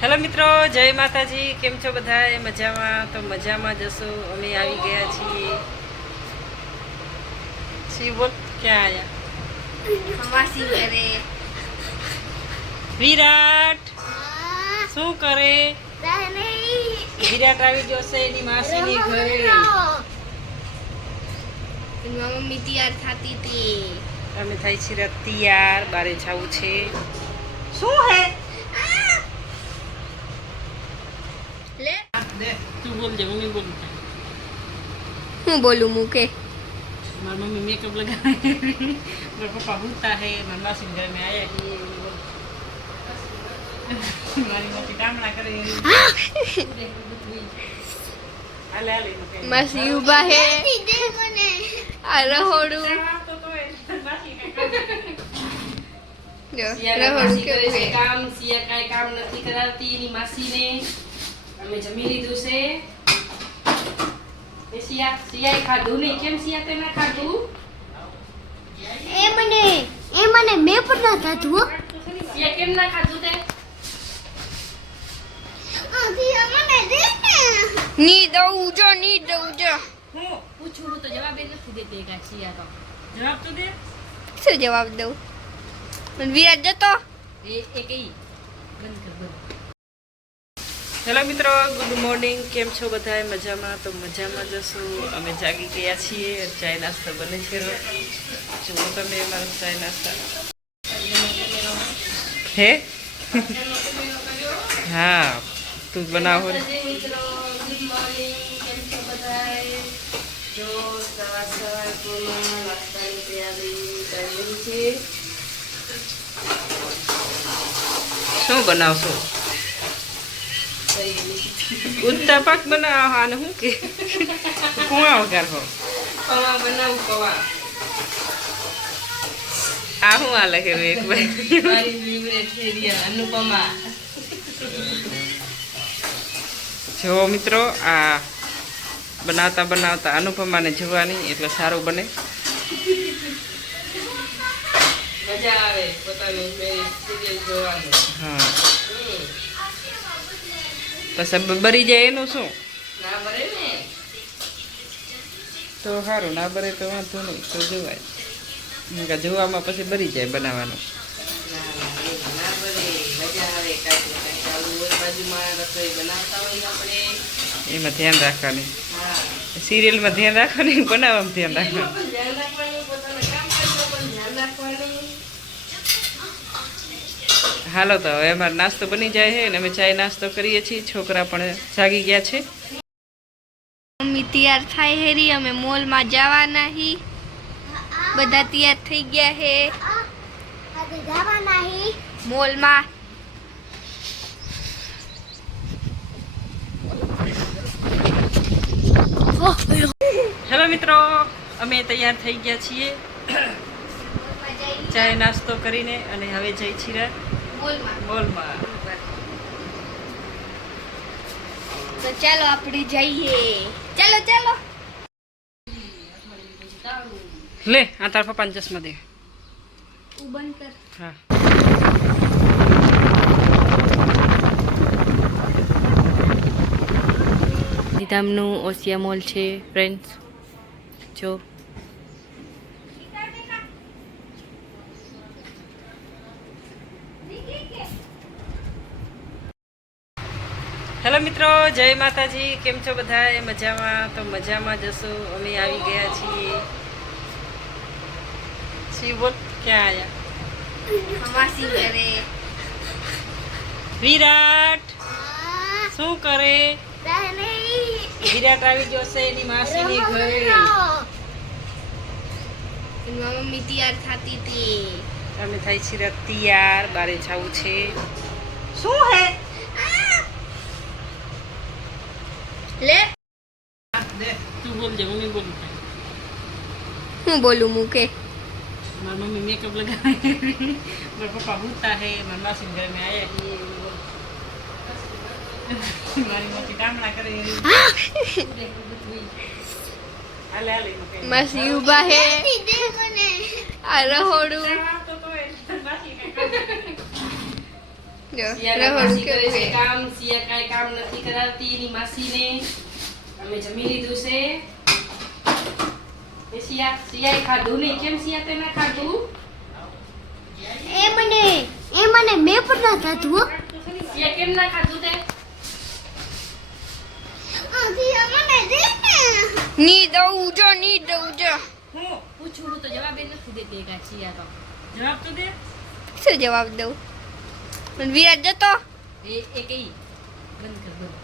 Hello મિત્રો, જય માતાજી. કેમ છો બધા? મજામાં? તો મજામાં જશો. અમે આવી ગયા છીએ. શી બોલ, ક્યાં આવ્યા? માસી ઘરે. વિરાટ શું કરે? વિરાટ આવી ગયો છે એની માસીની ઘરે. મમ્મી તૈયાર થતી હતી. અમે થાય છીએ તૈયાર, બારે જવું છે. શું હે? લે તું બોલજે, મમ્મી બોલ. હું બોલું મૂકે? મારી મમ્મી મેકઅપ लगाए, मेरे पापा होता है, मारी मासी घर में आया कि મારી માસી કામણા કરે. હાલે હાલે માસી ઉભા હે. આ રહોડું જો રહોડું કેવું છે. કામ સિયા કાંઈ કામ નથી કરાવતી એની માસીને. અમે જમી લીધું છે. એ સિયાએ ખાધું નહીં. કેમ સિયા તે ના ખાધું? એ મને મેં પણ ના ખાધું હો. સિયા કેમ ના ખાધું તે? ની દઉં જો હું પૂછું તો જવાબ એ નથી દેતી કાંઈ સિયા તો. જવાબ તો દે. શું જવાબ દઉં? પણ વિરાટ જતો. એ કઈ બંધ કર બંધ. હેલો મિત્રો, ગુડ મોર્નિંગ. કેમ છો બધા? મજામાં? તો મજામાં જશું. અમે જાગી ગયા છીએ. ચાય નાસ્તો બને છે. જુઓ તમે અમારો ચાય નાસ્તા. હે હા, તું બનાવો. શું બનાવશો? ઉત્તાપક બનાવો. આને શું કે કુવા વગર હો? પૌવા બનાવું. પૌવા આ શું હાલે કે એક ભાઈ અનુપમા. જો મિત્રો, આ બનાવતા બનાવતા અનુપમાને જોવાની એટલે સારું બને. મજા આવે પોતાની સિરિયલ જોવાની. હા, પછી બરી જાય એનું શું? ના બરે ને તો સારું, ના બરે તો વાંધો નહીં, તો જોવાય. જોવામાં પછી બરી જાય બનાવવાનું. એમાં ધ્યાન રાખવાની. સિરિયલમાં ધ્યાન રાખવાની, બનાવવામાં ધ્યાન રાખવાનું. હાલો તો હવે અમારો નાસ્તો બની જાય છે ને અમે ચાય નાસ્તો કરીએ છીએ. છોકરા પણ જાગી ગયા છે. મમ્મી તૈયાર થાય હેરી. અમે મોલમાં જવાના હી. બધા તૈયાર થઈ ગયા હે. મોલમાં હેલો મિત્રો, અમે તૈયાર થઈ ગયા છીએ ચાય નાસ્તો કરીને અને હવે જઈ છીએ મોલમાં. તો ચાલો આપણે જઈએ. ચાલો લે આ તાર પપ્પાને ચશ્મા દે. બંધ કર. હા, ગાંધીધામનું ઓસિયા મોલ છે ફ્રેન્ડ્સ. જો હેલો મિત્રો, જય માતાજી. કેમ છો બધા? મજામાં? તો મજામાં જશો. અમે આવી ગયા છીએ. શી બોલ, ક્યાં આવ્યા? માસી ઘરે. વિરાટ શું કરે? વિરાટ આવી ગયો છે એની માસીની ઘરે. મમ્મી તૈયાર થતી હતી. અમે થાય છીએ તૈયાર, બારે જવું છે. શું હે? લે તું બોલજે, મમ્મી બોલ. હું બોલું મૂકે? મારી મમ્મી મેકઅપ लगाए, मेरे पापा होता है, मारी मासी घर में आया कि મારી માસી કામણા કરે. હાલે હાલે માસી ઉભા હે. આ રહોડું જો સિયાના રહોડું માસી કરે કેવું છે છે. કામ. સિયા કાંઈ કામ નથી કરાવતી એની માસીને. અમે જમી લીધું છે. એ સિયાએ ખાધું નહીં. કેમ સિયા તે ના ખાધું? એ મને મેં પણ ના ખાધું હો. સિયા કેમ ના ખાધું તે? આથી મને દે ને. ની દઉં જો હું પૂછું તો જવાબ એ નથી દેતી કાંઈ સિયા તો. જવાબ તો દે. શું જવાબ દઉં પણ વિરાટ જતો એ કઈ બંધ કર બંધ.